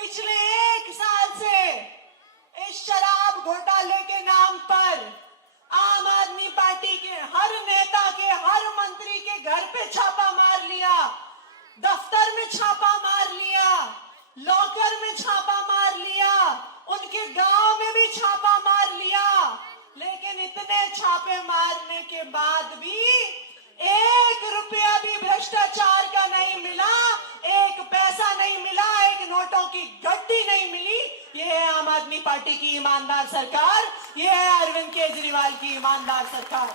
पिछले 1 साल से इस शराब घोटाले के नाम पर आम आदमी पार्टी के हर नेता के, हर मंत्री के घर पे छापा मार लिया, दफ्तर में छापा मार लिया, लॉकर में छापा मार लिया, उनके गांव में भी छापा मार लिया। लेकिन इतने छापे मारने के बाद भी 1 रुपया भी भ्रष्टाचार का नहीं मिला, 1 पैसा नहीं मिला, 1 नोटों की गड्डी नहीं मिली। ये है आम आदमी पार्टी की ईमानदार सरकार, ये है अरविंद केजरीवाल की ईमानदार सरकार।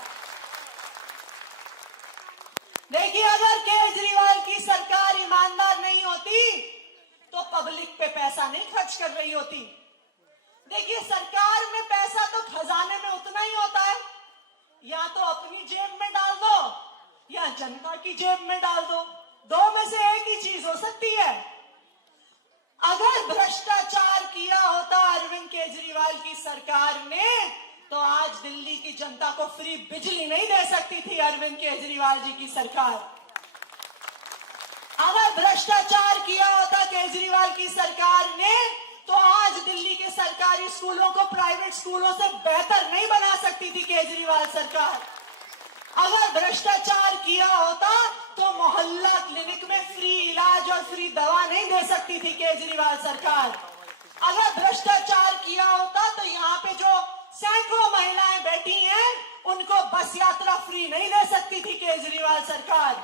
देखिए, अगर केजरीवाल की सरकार ईमानदार नहीं होती तो पब्लिक पे पैसा नहीं खर्च कर रही होती। देखिए, सरकार में पैसा तो खजाने में उतना ही होता है, या तो अपनी जेब में डाल दो या जनता की जेब में डाल दो, 2 में से एक ही चीज हो सकती है। अगर भ्रष्टाचार किया होता अरविंद केजरीवाल की सरकार ने तो आज दिल्ली की जनता को फ्री बिजली नहीं दे सकती थी अरविंद केजरीवाल जी की सरकार। अगर भ्रष्टाचार किया होता केजरीवाल की सरकार ने तो आज दिल्ली के सरकारी स्कूलों को प्राइवेट स्कूलों से बेहतर नहीं बना सकती थी केजरीवाल सरकार। अगर भ्रष्टाचार किया होता तो मोहल्ला क्लिनिक में फ्री इलाज और फ्री दवा नहीं दे सकती थी केजरीवाल सरकार। अगर भ्रष्टाचार किया होता तो यहाँ पे जो सैकड़ों महिलाएं बैठी हैं उनको बस यात्रा फ्री नहीं दे सकती थी केजरीवाल सरकार।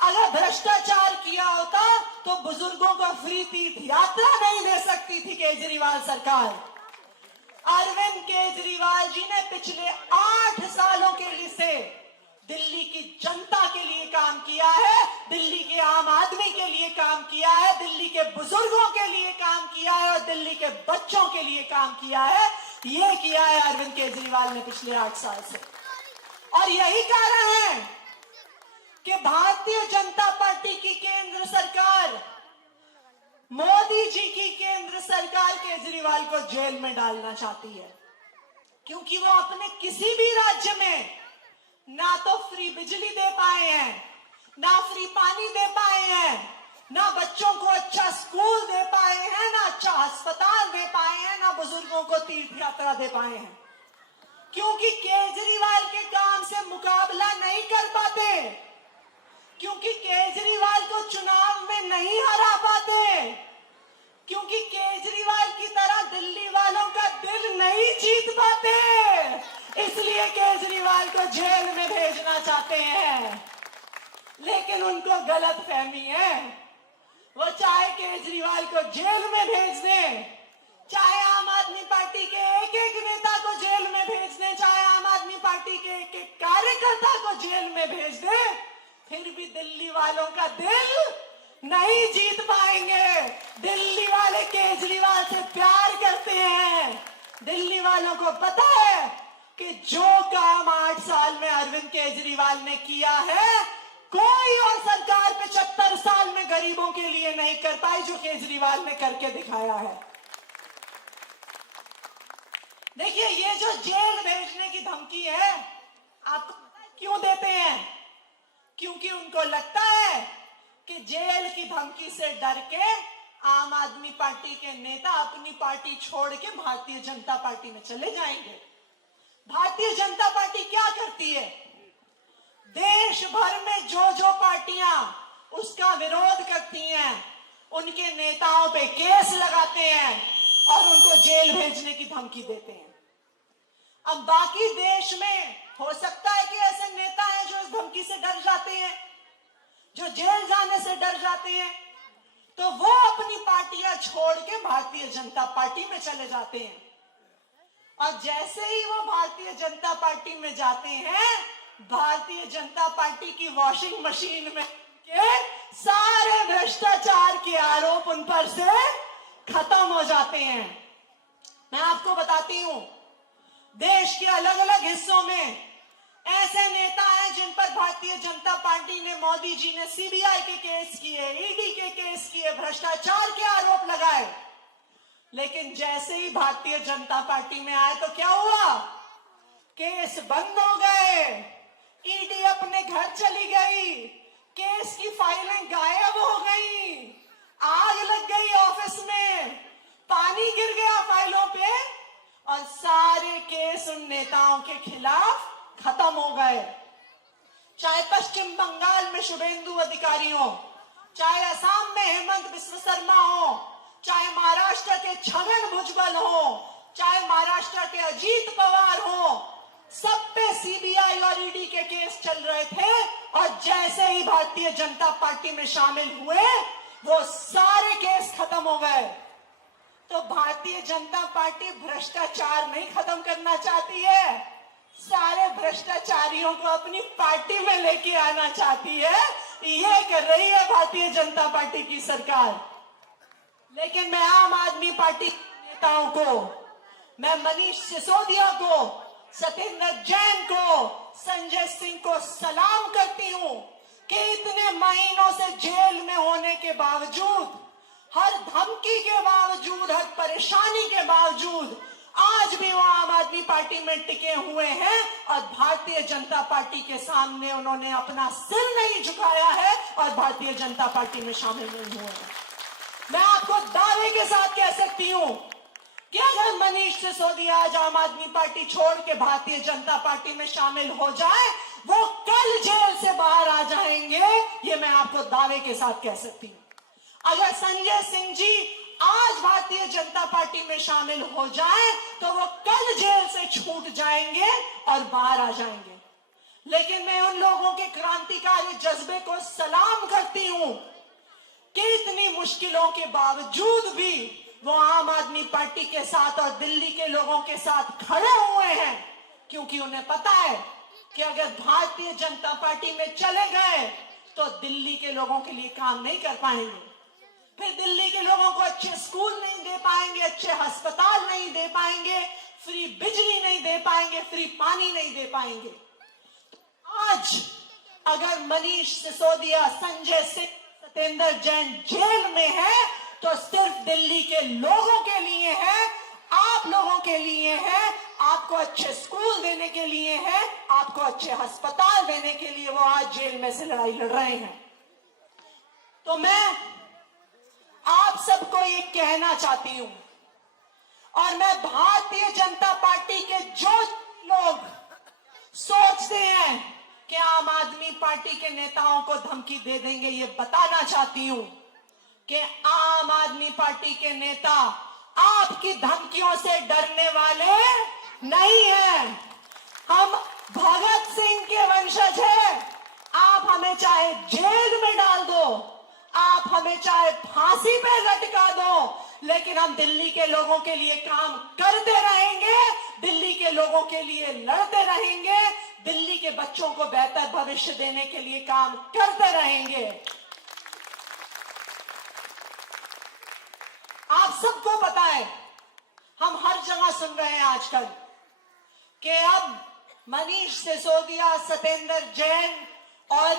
अगर भ्रष्टाचार किया होता तो बुजुर्गों को फ्री तीर्थ यात्रा नहीं दे सकती थी केजरीवाल सरकार। अरविंद केजरीवाल जी ने पिछले 8 सालों के लिए दिल्ली की जनता के लिए काम किया है, दिल्ली के आम आदमी के लिए काम किया है, दिल्ली के बुजुर्गों के लिए काम किया है और दिल्ली के बच्चों के लिए काम किया है। ये किया है अरविंद केजरीवाल ने पिछले 8 साल से। और यही कारण है कि भारतीय जनता पार्टी की केंद्र सरकार, मोदी जी की केंद्र सरकार केजरीवाल को जेल में डालना चाहती है, क्योंकि वो अपने किसी भी राज्य में ना तो फ्री बिजली दे पाए हैं, ना फ्री पानी दे पाए हैं, ना बच्चों को अच्छा स्कूल दे पाए हैं, ना अच्छा अस्पताल दे पाए हैं, ना बुजुर्गों को तीर्थ यात्रा दे पाए हैं, क्योंकि केजरीवाल के काम से मुकाबला नहीं कर पाते, क्योंकि केजरीवाल को चुनाव में नहीं हरा पाते, क्योंकि केजरीवाल की तरह दिल्ली वालों का दिल नहीं जीत पाते, इसलिए केजरीवाल को जेल में भेजना चाहते हैं। लेकिन उनको गलत फहमी है, वो चाहे केजरीवाल को जेल में भेज दें, चाहे आम आदमी पार्टी के एक नेता को जेल में भेज दें, चाहे आम आदमी पार्टी के एक कार्यकर्ता को जेल में भेज दें, फिर भी दिल्ली वालों का दिल नहीं जीत पाएंगे। दिल्ली वाले केजरीवाल से प्यार करते हैं। दिल्ली वालों को पता है कि जो काम 8 साल में अरविंद केजरीवाल ने किया है, कोई और सरकार 75 साल में गरीबों के लिए नहीं कर पाई जो केजरीवाल ने करके दिखाया है। देखिए, ये जो जेल भेजने की धमकी है, आपको क्यों देते हैं? क्योंकि उनको लगता है कि जेल की धमकी से डर के आम आदमी पार्टी के नेता अपनी पार्टी छोड़ के भारतीय जनता पार्टी में चले जाएंगे। भारतीय जनता पार्टी क्या करती है? देश भर में जो पार्टियां उसका विरोध करती हैं, उनके नेताओं पे केस लगाते हैं और उनको जेल भेजने की धमकी देते हैं। अब बाकी देश में हो सकता है कि ऐसे नेता हैं जो इस धमकी से डर जाते हैं, जो जेल जाने से डर जाते हैं, तो वो अपनी पार्टियां छोड़ के भारतीय जनता पार्टी में चले जाते हैं। और जैसे ही वो भारतीय जनता पार्टी में जाते हैं, भारतीय जनता पार्टी की वॉशिंग मशीन में के सारे भ्रष्टाचार के आरोप उन पर से खत्म हो जाते हैं। मैं आपको बताती हूं, देश के अलग अलग हिस्सों में ऐसे नेता हैं जिन पर भारतीय जनता पार्टी ने, मोदी जी ने सीबीआई के केस किए, ईडी के केस किए, भ्रष्टाचार के आरोप लगाए, लेकिन जैसे ही भारतीय जनता पार्टी में आए तो क्या हुआ? केस बंद हो गए, ईडी अपने घर चली गई, केस की फाइलें गायब हो गई, आग लग गई ऑफिस में, खत्म हो गए। चाहे पश्चिम बंगाल में शुभेंदु अधिकारी हो, चाहे असम में हेमंत बिस्व शर्मा हो, चाहे महाराष्ट्र के छगन भुजबल हो, चाहे महाराष्ट्र के अजीत पवार हो, सब पे सीबीआई और ईडी के केस चल रहे थे। और जैसे ही भारतीय जनता पार्टी में शामिल हुए, वो सारे केस खत्म हो गए। तो भारतीय जनता पार्टी भ्रष्टाचार नहीं खत्म करना चाहती है, सारे भ्रष्टाचारियों को अपनी पार्टी में लेके आना चाहती है। ये कर रही है भारतीय जनता पार्टी की सरकार। लेकिन मैं आम आदमी पार्टी के नेताओं को, मैं मनीष सिसोदिया को, सत्येंद्र जैन को, संजय सिंह को सलाम करती हूं कि इतने महीनों से जेल में होने के बावजूद, हर धमकी के बावजूद, हर परेशानी के बावजूद आज भी वो आम आदमी पार्टी में टिके हुए हैं और भारतीय जनता पार्टी के सामने उन्होंने अपना सिर नहीं झुकाया है और भारतीय जनता पार्टी में शामिल नहीं हुए हैं। मैं आपको दावे के साथ कह सकती हूं कि अगर मनीष सिसोदिया आज आम आदमी पार्टी छोड़ के भारतीय जनता पार्टी में शामिल हो जाए, वो कल जेल से बाहर आ जाएंगे। ये मैं आपको दावे के साथ कह सकती हूं। अगर संजय सिंह जी आज भारतीय जनता पार्टी में शामिल हो जाए तो वो कल जेल से छूट जाएंगे और बाहर आ जाएंगे। लेकिन मैं उन लोगों के क्रांतिकारी जज्बे को सलाम करती हूं कि इतनी मुश्किलों के बावजूद भी वो आम आदमी पार्टी के साथ और दिल्ली के लोगों के साथ खड़े हुए हैं, क्योंकि उन्हें पता है कि अगर भारतीय जनता पार्टी में चले गए तो दिल्ली के लोगों के लिए काम नहीं कर पाएंगे, फिर दिल्ली के लोगों को अच्छे स्कूल नहीं दे पाएंगे, अच्छे अस्पताल नहीं दे पाएंगे, फ्री बिजली नहीं दे पाएंगे, फ्री पानी नहीं दे पाएंगे। आज अगर मनीष सिसोदिया, संजय सिंह, सत्येंद्र जैन जेल में है तो सिर्फ दिल्ली के लोगों के लिए है, आप लोगों के लिए है, आपको अच्छे स्कूल देने के लिए है, आपको अच्छे अस्पताल देने के लिए वो आज जेल में से लड़ाई लड़ रहे हैं। तो मैं आप सबको ये कहना चाहती हूं और मैं भारतीय जनता पार्टी के जो लोग सोचते हैं कि आम आदमी पार्टी के नेताओं को धमकी दे देंगे, ये बताना चाहती हूं कि आम आदमी पार्टी के नेता आपकी धमकियों से डरने वाले नहीं हैं। हम भगत सिंह के वंशज हैं। आप हमें चाहे जेल में डाल दो, आप हमें चाहे फांसी पे लटका दो, लेकिन हम दिल्ली के लोगों के लिए काम करते रहेंगे, दिल्ली के लोगों के लिए लड़ते रहेंगे, दिल्ली के बच्चों को बेहतर भविष्य देने के लिए काम करते रहेंगे। आप सबको पता है, हम हर जगह सुन रहे हैं आजकल कि अब मनीष सिसोदिया, सत्येंद्र जैन और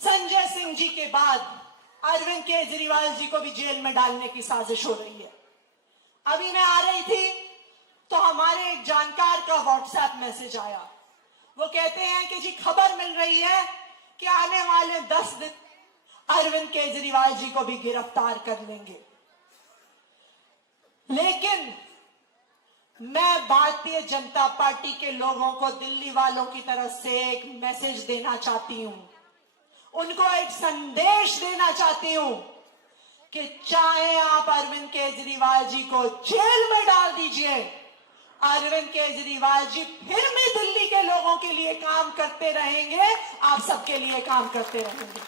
संजय सिंह जी के बाद अरविंद केजरीवाल जी को भी जेल में डालने की साजिश हो रही है। अभी मैं आ रही थी तो हमारे एक जानकार का व्हाट्सएप मैसेज आया। वो कहते हैं कि जी खबर मिल रही है कि आने वाले 10 दिन अरविंद केजरीवाल जी को भी गिरफ्तार कर लेंगे। लेकिन मैं भारतीय जनता पार्टी के लोगों को, दिल्ली वालों की तरफ से एक मैसेज देना चाहती हूं, उनको एक संदेश देना चाहती हूं कि चाहे आप अरविंद केजरीवाल जी को जेल में डाल दीजिए, अरविंद केजरीवाल जी फिर भी दिल्ली के लोगों के लिए काम करते रहेंगे, आप सबके लिए काम करते रहेंगे।